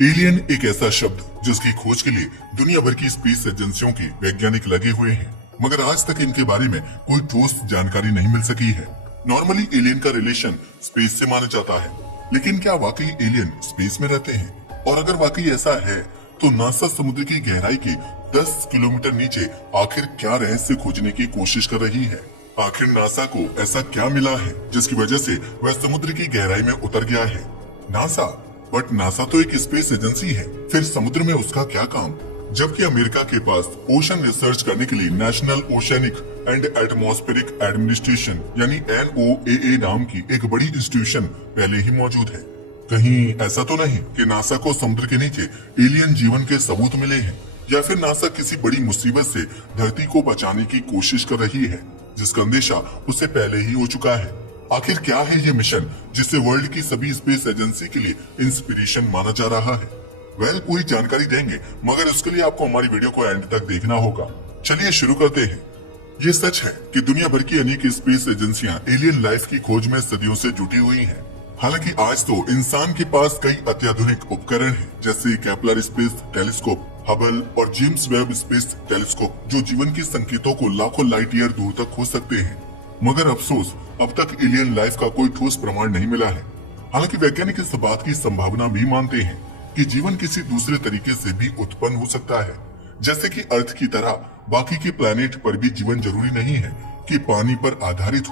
Alien एक ऐसा शब्द जिसकी खोज के लिए दुनिया भर की स्पेस एजेंसियों के वैज्ञानिक लगे हुए हैं, मगर आज तक इनके बारे में कोई ठोस जानकारी नहीं मिल सकी है। नॉर्मली एलियन का रिलेशन स्पेस से माना जाता है, लेकिन क्या वाकई एलियन स्पेस में रहते हैं? और अगर वाकई ऐसा है, तो नासा समुद्र की गहराई के 10 किलोमीटर नीचे आखिर क्या रहस्य खोजने की कोशिश कर रही है? आखिर नासा को ऐसा क्या मिला है जिसकी वजह से वह समुद्र की गहराई में उतर गया है? बट नासा तो एक स्पेस एजेंसी है, फिर समुद्र में उसका क्या काम? जबकि अमेरिका के पास ओशन रिसर्च करने के लिए national oceanic and atmospheric administration यानी NOAA नाम की एक बड़ी इंस्टीट्यूशन पहले ही मौजूद है। कहीं ऐसा तो नहीं कि नासा को समुद्र के नीचे एलियन जीवन के सबूत मिले हैं, या फिर नासा किसी बड़ी मुसीबत से धरती को बचाने की कोशिश कर रही है, जिसका अंदेशा उससे पहले ही हो चुका है। आखिर क्या है ये मिशन जिसे वर्ल्ड की सभी स्पेस एजेंसी के लिए इंस्पिरेशन माना जा रहा है? पूरी जानकारी देंगे, मगर उसके लिए आपको हमारी वीडियो को एंड तक देखना होगा। चलिए शुरू करते हैं। ये सच है कि दुनिया भर की अनेक स्पेस एजेंसियां एलियन लाइफ की खोज में सदियों से जुटी हुई हैं। हालांकि आज तो इंसान के पास कई अत्याधुनिक उपकरण हैं, जैसे केपलर स्पेस टेलीस्कोप, हबल और जेम्स वेब स्पेस टेलीस्कोप, जो जीवन के संकेतों को लाखों लाइट ईयर दूर तक खोज सकते हैं। मगर अफसोस, अब तक एलियन लाइफ का कोई ठोस प्रमाण नहीं मिला है। हालांकि वैज्ञानिक इस बात की संभावना भी मानते हैं कि जीवन किसी दूसरे तरीके से भी उत्पन्न हो सकता है। जैसे कि अर्थ की तरह बाकी के प्लैनेट पर भी जीवन जरूरी नहीं है कि पानी पर आधारित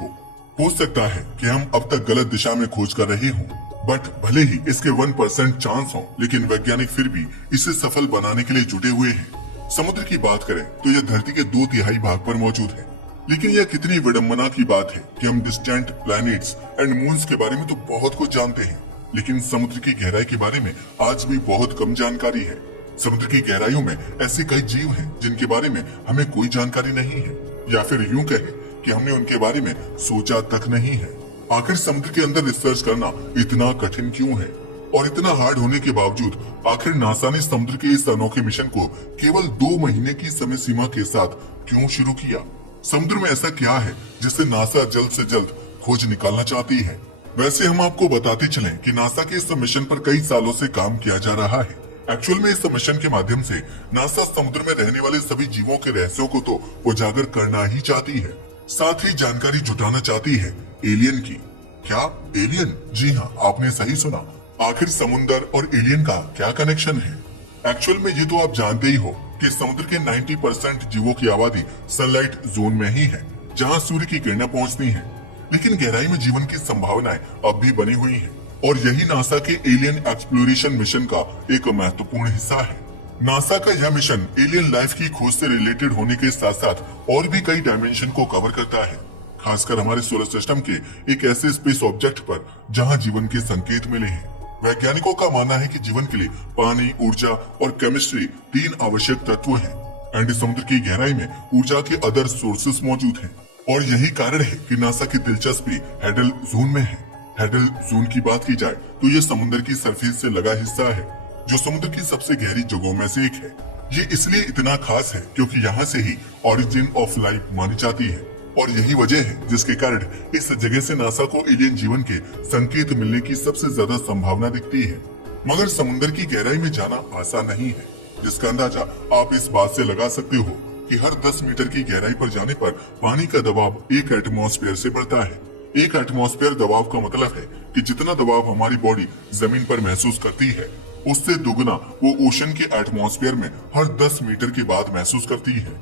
हो सकता है कि हम अब तक गलत दिशा में खोज कर रहे हों, बट भले ही इसके 1% चांस हो, लेकिन वैज्ञानिक फिर भी इसे सफल बनाने के लिए जुटे हुए हैं। समुद्र की बात करें तो यह धरती के 2/3 भाग पर मौजूद है, लेकिन यह कितनी विडंबना की बात है कि हम डिस्टेंट प्लैनेट्स एंड मून्स के बारे में तो बहुत कुछ जानते हैं, लेकिन समुद्र की गहराई के बारे में आज भी बहुत कम जानकारी है। समुद्र की गहराइयों में ऐसे कई जीव हैं जिनके बारे में हमें कोई जानकारी नहीं है, या फिर यूं कहें कि हमने उनके बारे में सोचा तक नहीं है। आखिर समुद्र के अंदर रिसर्च करना इतना कठिन क्यों है? और इतना हार्ड होने के बावजूद आखिर नासा ने समुद्र के इस अनोखे मिशन को केवल 2 महीने की समय सीमा के साथ क्यों शुरू किया? समुद्र में ऐसा क्या है जिससे नासा जल्द से जल्द खोज निकालना चाहती है? वैसे हम आपको बताते चलें कि नासा के इस मिशन पर कई सालों से काम किया जा रहा है। एक्चुअल में इस मिशन के माध्यम से नासा समुद्र में रहने वाले सभी जीवों के रहस्यों को तो उजागर करना ही चाहती है, साथ ही जानकारी जुटाना चाहती है एलियन की। क्या एलियन? जी हाँ, आपने सही सुना। आखिर समुद्र और एलियन का क्या कनेक्शन है? एक्चुअल में ये तो आप जानते ही हो कि समुद्र के 90% जीवों की आबादी सनलाइट जोन में ही है, जहां सूर्य की किरणें पहुंचती हैं। लेकिन गहराई में जीवन की संभावनाएं अब भी बनी हुई हैं, और यही नासा के एलियन एक्सप्लोरेशन मिशन का एक महत्वपूर्ण हिस्सा है। नासा का यह मिशन एलियन लाइफ की खोज से रिलेटेड होने के साथ साथ और भी कई डायमेंशन को कवर करता है, खासकर हमारे सोलर सिस्टम के एक ऐसे स्पेस ऑब्जेक्ट पर जहाँ जीवन के संकेत मिले हैं। वैज्ञानिकों का मानना है कि जीवन के लिए पानी, ऊर्जा और केमिस्ट्री 3 आवश्यक तत्व हैं, एंड समुद्र की गहराई में ऊर्जा के अदर सोर्सेस मौजूद हैं। और यही कारण है कि नासा की दिलचस्पी हैडल जोन में है। हैडल जोन की बात की जाए तो ये समुद्र की सरफेस से लगा हिस्सा है, जो समुद्र की सबसे गहरी जगहों में से एक है। ये इसलिए इतना खास है क्योंकि यहाँ से ही ओरिजिन ऑफ लाइफ मानी जाती है, और यही वजह है जिसके कारण इस जगह से नासा को एलियन जीवन के संकेत मिलने की सबसे ज्यादा संभावना दिखती है। मगर समुद्र की गहराई में जाना आसान नहीं है, जिसका अंदाजा आप इस बात से लगा सकते हो कि हर 10 मीटर की गहराई पर जाने पर पानी का दबाव 1 एटमॉस्फेयर से बढ़ता है। 1 एटमॉस्फेयर दबाव का मतलब है कि जितना दबाव हमारी बॉडी जमीन पर महसूस करती है, उससे दुगना वो ओशन के एटमॉस्फेयर में हर 10 मीटर के बाद महसूस करती है।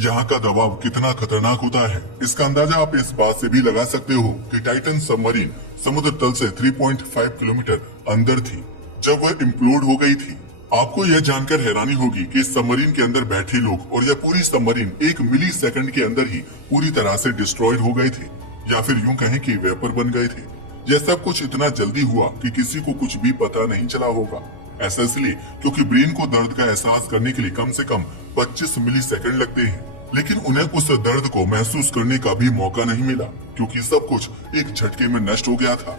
यहाँ का दबाव कितना खतरनाक होता है, इसका अंदाजा आप इस बात से भी लगा सकते हो कि टाइटन सबमरीन समुद्र तल से 3.5 किलोमीटर अंदर थी जब वह इम्प्लोड हो गई थी। आपको यह जानकर हैरानी होगी कि सबमरीन के अंदर बैठे लोग और यह पूरी सबमरीन 1 मिली सेकंड के अंदर ही पूरी तरह से डिस्ट्रॉयड हो गए थे, या फिर यूं कहें कि वेपर बन गए थे। यह सब कुछ इतना जल्दी हुआ कि किसी को कुछ भी पता नहीं चला होगा। ऐसा इसलिए क्योंकि ब्रेन को दर्द का एहसास करने के लिए कम से कम 25 मिली सेकंड लगते हैं, लेकिन उन्हें उस दर्द को महसूस करने का भी मौका नहीं मिला क्योंकि सब कुछ एक झटके में नष्ट हो गया था।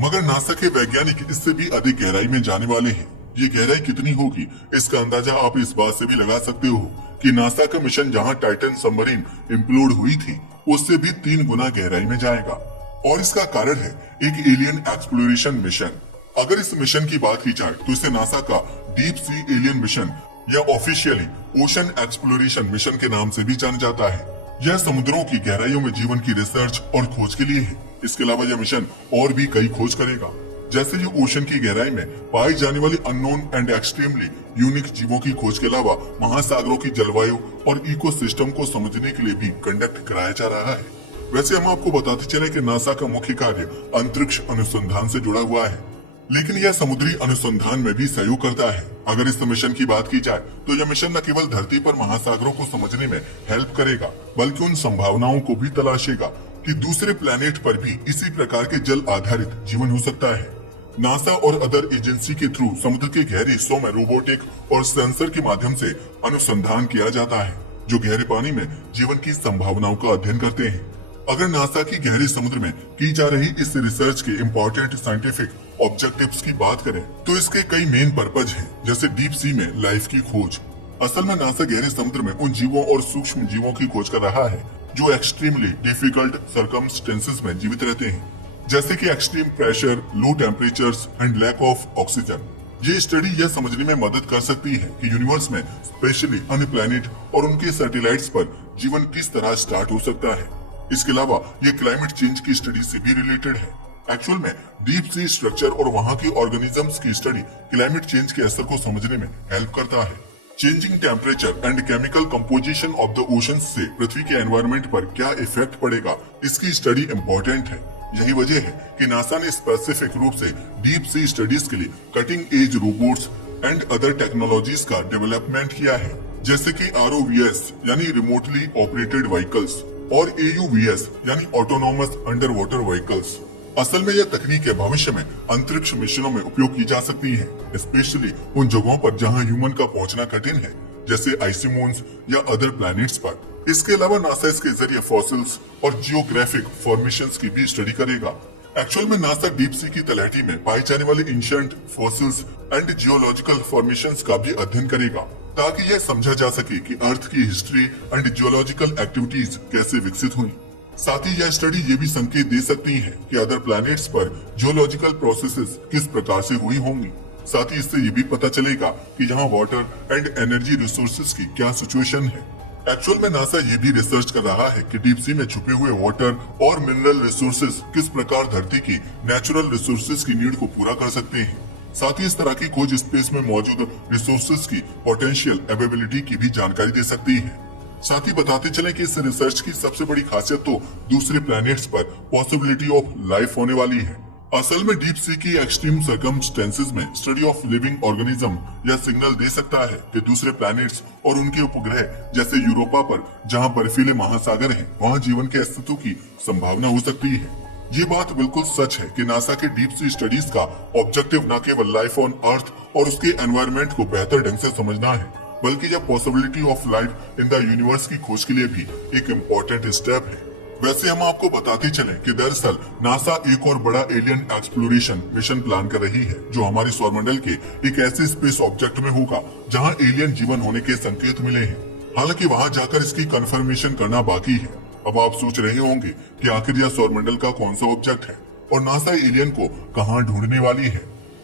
मगर नासा के वैज्ञानिक इससे भी अधिक गहराई में जाने वाले हैं। ये गहराई कितनी होगी, इसका अंदाजा आप इस बात से भी लगा सकते हो कि नासा का मिशन जहां टाइटन सबमरीन इम्प्लोड हुई थी, उससे भी 3 गुना गहराई में जाएगा। और इसका कारण है एक एलियन एक्सप्लोरेशन मिशन। अगर इस मिशन की बात की जाए तो इसे नासा का डीप सी एलियन मिशन या ऑफिशियली ओशन एक्सप्लोरेशन मिशन के नाम से भी जाना जाता है। यह समुद्रों की गहराइयों में जीवन की रिसर्च और खोज के लिए है। इसके अलावा यह मिशन और भी कई खोज करेगा, जैसे ये ओशन की गहराई में पाई जाने वाली अननोन एंड एक्सट्रीमली यूनिक जीवों की खोज के अलावा महासागरों की जलवायु और इकोसिस्टम को समझने के लिए भी कंडक्ट कराया जा रहा है। वैसे हम आपको बताते चले कि नासा का मुख्य कार्य अंतरिक्ष अनुसंधान से जुड़ा हुआ है, लेकिन यह समुद्री अनुसंधान में भी सहयोग करता है। अगर इस मिशन की बात की जाए तो यह मिशन न केवल धरती पर महासागरों को समझने में हेल्प करेगा, बल्कि उन संभावनाओं को भी तलाशेगा कि दूसरे प्लेनेट पर भी इसी प्रकार के जल आधारित जीवन हो सकता है। नासा और अदर एजेंसी के थ्रू समुद्र के गहरे हिस्सों में रोबोटिक और सेंसर के माध्यम से अनुसंधान किया जाता है, जो गहरे पानी में जीवन की संभावनाओं का अध्ययन करते हैं। अगर नासा की गहरे समुद्र में की जा रही इस रिसर्च के इम्पोर्टेंट साइंटिफिक ऑब्जेक्टिव्स की बात करें तो इसके कई मेन पर्पज हैं, जैसे डीप सी में लाइफ की खोज। असल में नासा गहरे समुद्र में उन जीवों और सूक्ष्म जीवों की खोज कर रहा है जो एक्सट्रीमली डिफिकल्ट सर्कमस्टेंसेस में जीवित रहते हैं, जैसे कि extreme pressure, low temperatures and lack of oxygen. ये स्टडी यह समझने में मदद कर सकती है कि यूनिवर्स में स्पेशली अन्य प्लैनेट और उनके सैटेलाइट्स पर जीवन किस तरह स्टार्ट हो सकता है। इसके अलावा ये क्लाइमेट चेंज की स्टडी से भी रिलेटेड है। एक्चुअल में डीप सी स्ट्रक्चर और वहाँ की ऑर्गेनिजम्स की स्टडी क्लाइमेट चेंज के असर को समझने में हेल्प करता है। Changing temperature and chemical composition of the ocean से पृथ्वी के एनवायरनमेंट पर क्या इफेक्ट पड़ेगा, इसकी स्टडी इम्पोर्टेंट है। यही वजह है कि नासा ने स्पेसिफिक रूप से डीप सी स्टडीज के लिए cutting edge robots and other technologies का डेवलपमेंट किया है, जैसे कि ROVs यानी रिमोटली ऑपरेटेड व्हीकल्स और AUVs यानी ऑटोनोमस अंडर वाटर व्हीकल्स। असल में यह तकनीक भविष्य में अंतरिक्ष मिशनों में उपयोग की जा सकती है, स्पेशली उन जगहों पर जहां ह्यूमन का पहुंचना कठिन है, जैसे आइसी मून्स या अदर प्लैनेट्स पर। इसके अलावा नासा इसके जरिए फॉसिल्स और जियोग्राफिक फॉर्मेशंस की भी स्टडी करेगा। एक्चुअल में नासा डीप सी की तलहटी में पाई जाने वाले ancient fossils and geological formations का भी अध्ययन करेगा, ताकि यह समझा जा सके कि अर्थ की हिस्ट्री एंड जियोलॉजिकल एक्टिविटीज कैसे विकसित हुई। साथ ही यह स्टडी ये भी संकेत दे सकती है कि अदर प्लैनेट्स पर जियोलॉजिकल प्रोसेसेस किस प्रकार से हुई होंगी। साथ ही इससे ये भी पता चलेगा कि यहाँ वाटर एंड एनर्जी रिसोर्सेज की क्या सिचुएशन है। एक्चुअल में नासा ये भी रिसर्च कर रहा है कि डीप सी में छुपे हुए वाटर और मिनरल रिसोर्सेज किस प्रकार धरती की नेचुरल रिसोर्सेज की नीड को पूरा कर सकते हैं। साथ ही इस तरह की खोज स्पेस में मौजूद रिसोर्सेज की पोटेंशियल अवेलेबिलिटी की भी जानकारी दे सकती है। साथ ही बताते चले कि इस रिसर्च की सबसे बड़ी खासियत तो दूसरे प्लैनेट्स पर पॉसिबिलिटी ऑफ लाइफ होने वाली है। असल में डीप सी की एक्सट्रीम सर्कमस्टेंसेस में स्टडी ऑफ लिविंग ऑर्गेनिज्म यह सिग्नल दे सकता है कि दूसरे प्लैनेट्स और उनके उपग्रह जैसे यूरोपा पर जहां बर्फीले महासागर हैं, वहां जीवन के अस्तित्व की संभावना हो सकती है। ये बात बिल्कुल सच है कि नासा के डीप सी स्टडीज का ऑब्जेक्टिव न केवल लाइफ ऑन अर्थ और उसके एनवायरनमेंट को बेहतर ढंग से समझना है, बल्कि यह possibility of life in the universe की खोज के लिए भी एक इम्पोर्टेंट स्टेप है। वैसे हम आपको बताते चलें कि दरअसल नासा एक और बड़ा एलियन एक्सप्लोरेशन मिशन प्लान कर रही है, जो हमारे सौरमंडल के एक ऐसे स्पेस ऑब्जेक्ट में होगा जहां एलियन जीवन होने के संकेत मिले हैं। हालांकि वहां जाकर इसकी कंफर्मेशन करना बाकी है। अब आप सोच रहे होंगे कि आखिर यह सौरमंडल का कौन सा ऑब्जेक्ट है और नासा एलियन को कहां ढूंढने वाली है,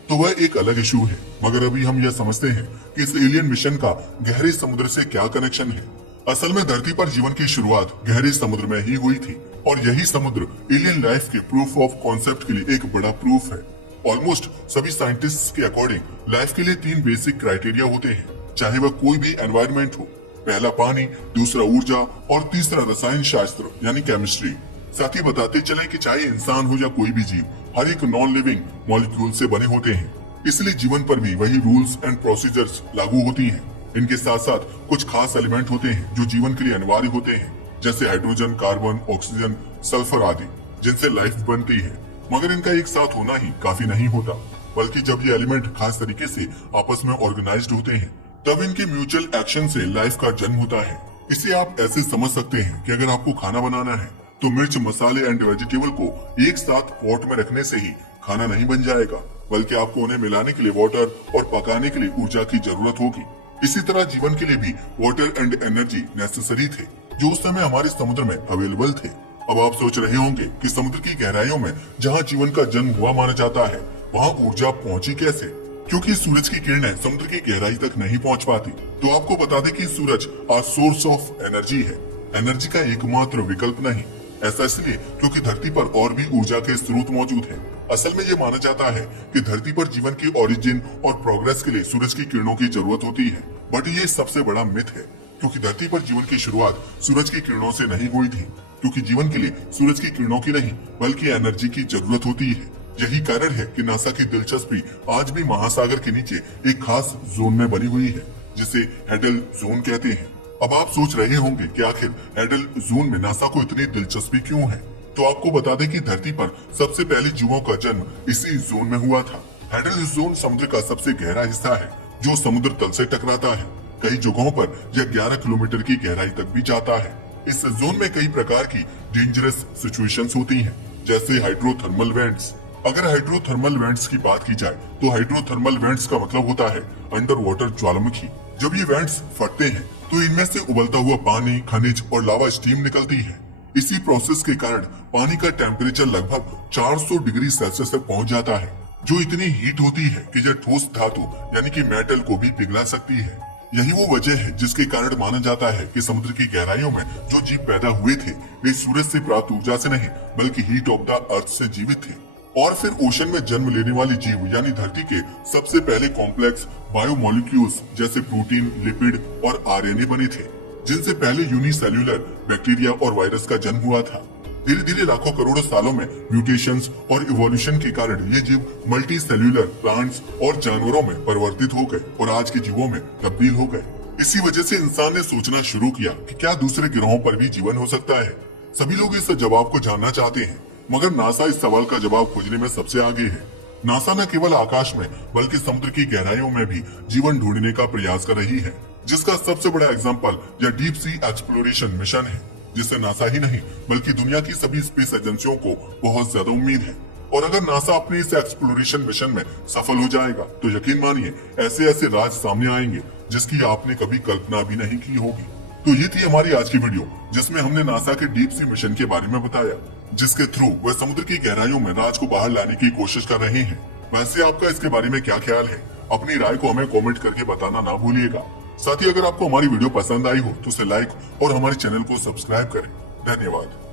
तो वह एक अलग इशू है। मगर अभी हम यह समझते हैं कि इस एलियन मिशन का गहरे समुद्र से क्या कनेक्शन है। असल में धरती पर जीवन की शुरुआत गहरे समुद्र में ही हुई थी और यही समुद्र एलियन लाइफ के प्रूफ ऑफ कॉन्सेप्ट के लिए एक बड़ा प्रूफ है। ऑलमोस्ट सभी साइंटिस्ट्स के अकॉर्डिंग लाइफ के लिए 3 बेसिक क्राइटेरिया होते हैं, चाहे वह कोई भी एनवायरनमेंट हो। पहला पानी, दूसरा ऊर्जा और तीसरा रसायन शास्त्र यानी केमिस्ट्री। साथ ही बताते चले कि चाहे इंसान हो या कोई भी जीव, हर एक नॉन लिविंग मॉलिक्यूल से बने होते हैं, इसलिए जीवन पर भी वही रूल्स एंड प्रोसीजर्स लागू होती हैं। इनके साथ साथ कुछ खास एलिमेंट होते हैं जो जीवन के लिए अनिवार्य होते हैं, जैसे हाइड्रोजन, कार्बन, ऑक्सीजन, सल्फर आदि, जिनसे लाइफ बनती है। मगर इनका एक साथ होना ही काफी नहीं होता, बल्कि जब ये एलिमेंट खास तरीके से आपस में ऑर्गेनाइज्ड होते हैं, तब इनके म्यूचुअल एक्शन से लाइफ का जन्म होता है। इसे आप ऐसे समझ सकते हैं कि अगर आपको खाना बनाना है तो मिर्च, मसाले एंड वेजिटेबल को एक साथ पॉट में रखने से ही खाना नहीं बन जाएगा, बल्कि आपको उन्हें मिलाने के लिए वाटर और पकाने के लिए ऊर्जा की जरूरत होगी। इसी तरह जीवन के लिए भी वाटर एंड एनर्जी नेसेसरी थे, जो उस समय हमारे समुद्र में अवेलेबल थे। अब आप सोच रहे होंगे कि समुद्र की गहराइयों में जहाँ जीवन का जन्म हुआ माना जाता है, वहाँ ऊर्जा पहुंची कैसे? क्योंकि सूरज की किरणें समुद्र की गहराई तक नहीं पहुंच पाती। तो आपको बता दें कि सूरज आ सोर्स ऑफ एनर्जी है, एनर्जी का एकमात्र विकल्प नहीं। ऐसा इसलिए क्योंकि धरती पर और भी ऊर्जा के स्रोत मौजूद हैं। असल में ये माना जाता है कि धरती पर जीवन की ओरिजिन और प्रोग्रेस के लिए सूरज की किरणों की जरूरत होती है, बट ये सबसे बड़ा मिथ है, क्योंकि धरती पर जीवन की शुरुआत सूरज की किरणों से नहीं हुई थी। क्योंकि जीवन के लिए सूरज की किरणों की नहीं बल्कि एनर्जी की जरूरत होती है। यही कारण है कि नासा की दिलचस्पी आज भी महासागर के नीचे एक खास जोन में बनी हुई है, जिसे हैडल जोन कहते हैं। अब आप सोच रहे होंगे कि आखिर हैडल जोन में नासा को इतनी दिलचस्पी क्यों है? तो आपको बता दें कि धरती पर सबसे पहले जीवों का जन्म इसी जोन में हुआ था। हैडल जोन समुद्र का सबसे गहरा हिस्सा है जो समुद्र तल से टकराता है। कई जगहों पर यह 11 किलोमीटर की गहराई तक भी जाता है। इस जोन में कई प्रकार की डेंजरस सिचुएशंस होती हैं, जैसे हाइड्रोथर्मल वेंट्स। अगर हाइड्रोथर्मल वेंट्स की बात की जाए तो हाइड्रोथर्मल वेंट्स का मतलब होता है अंडर वाटर ज्वालामुखी। जब ये वेंट्स फटते हैं तो इनमें से उबलता हुआ पानी, खनिज और लावा स्टीम निकलती है। इसी प्रोसेस के कारण पानी का टेम्परेचर लगभग 400 डिग्री सेल्सियस तक पहुंच जाता है, जो इतनी हीट होती है कि यह ठोस धातु यानी कि मेटल को भी पिघला सकती है। यही वो वजह है जिसके कारण माना जाता है कि समुद्र की गहराइयों में जो जीव पैदा हुए थे वे सूरज से प्राप्त ऊर्जा से नहीं बल्कि हीट ऑफ द अर्थ से जीवित थे। और फिर ओशन में जन्म लेने वाली जीव यानी धरती के सबसे पहले कॉम्प्लेक्स बायोमोलिक्यूल्स जैसे प्रोटीन, लिपिड और आरएनए बने थे, जिनसे पहले यूनिसेल्युलर बैक्टीरिया और वायरस का जन्म हुआ था। धीरे धीरे लाखों करोड़ों सालों में म्यूटेशंस और इवोल्यूशन के कारण ये जीव मल्टी सेल्युलर प्लांट्स और जानवरों में परिवर्तित हो गए और आज के जीवों में तब्दील हो गए। इसी वजह से इंसान ने सोचना शुरू किया कि क्या दूसरे ग्रहों पर भी जीवन हो सकता है। सभी लोग इस जवाब को जानना चाहते हैं, मगर नासा इस सवाल का जवाब खोजने में सबसे आगे है। नासा न केवल आकाश में बल्कि समुद्र की गहराइयों में भी जीवन ढूंढने का प्रयास कर रही है, जिसका सबसे बड़ा एग्जाम्पल यह डीप सी एक्सप्लोरेशन मिशन है, जिससे नासा ही नहीं बल्कि दुनिया की सभी स्पेस एजेंसियों को बहुत ज्यादा उम्मीद है। और अगर नासा अपने इस एक्सप्लोरेशन मिशन में सफल हो जाएगा तो यकीन मानिए ऐसे ऐसे राज सामने आएंगे जिसकी आपने कभी कल्पना भी नहीं की होगी। तो ये थी हमारी आज की वीडियो, जिसमें हमने नासा के डीप सी मिशन के बारे में बताया, जिसके थ्रू वह समुद्र की गहराइयों में राज को बाहर लाने की कोशिश कर रहे हैं। वैसे आपका इसके बारे में क्या ख्याल है? अपनी राय को हमें कमेंट करके बताना ना भूलिएगा। साथ ही अगर आपको हमारी वीडियो पसंद आई हो तो उसे लाइक और हमारे चैनल को सब्सक्राइब करें। धन्यवाद।